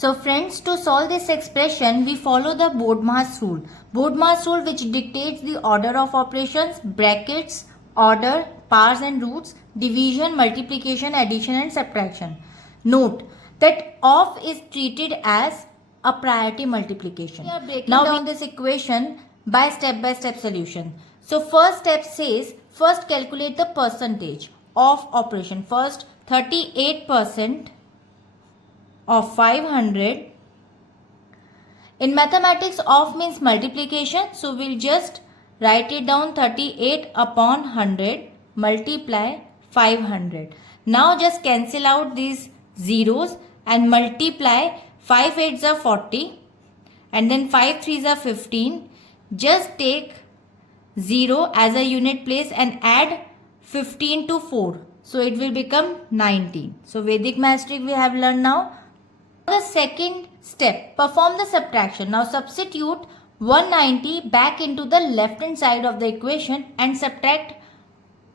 So friends, to solve this expression, we follow the Bodmas rule. Bodmas rule which dictates the order of operations, brackets, order, powers and roots, division, multiplication, addition and subtraction. Note that of is treated as a priority multiplication. We are breaking down this equation by step solution. So first step says, first calculate the percentage of operation. First 38% of 500. In mathematics, of means multiplication. So we'll just write it down, 38 upon 100 multiply 500. Now just cancel out these zeros and multiply 5 8s are 40 and then 5 3s are 15. Just take 0 as a unit place and add 15 to 4. So it will become 19. So Vedic math trick we have learned now. The second step, perform the subtraction. Now substitute 190 back into the left hand side of the equation and subtract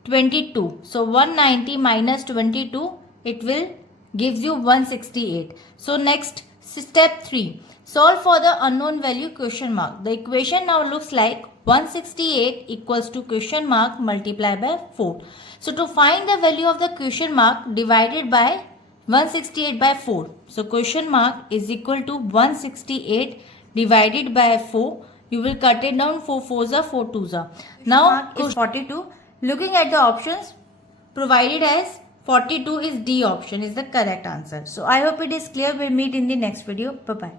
22. So 190 minus 22, it will gives you 168. So next step 3, solve for the unknown value question mark. The equation now looks like 168 equals to question mark multiplied by 4. So to find the value of the question mark, divided by 168 by 4. So question mark is equal to 168 divided by 4. You will cut it down, 4 4s are 4 2s are. Now is 42. Looking at the options provided as 42 is D option is the correct answer. So I hope it is clear. We'll meet in the next video. Bye bye.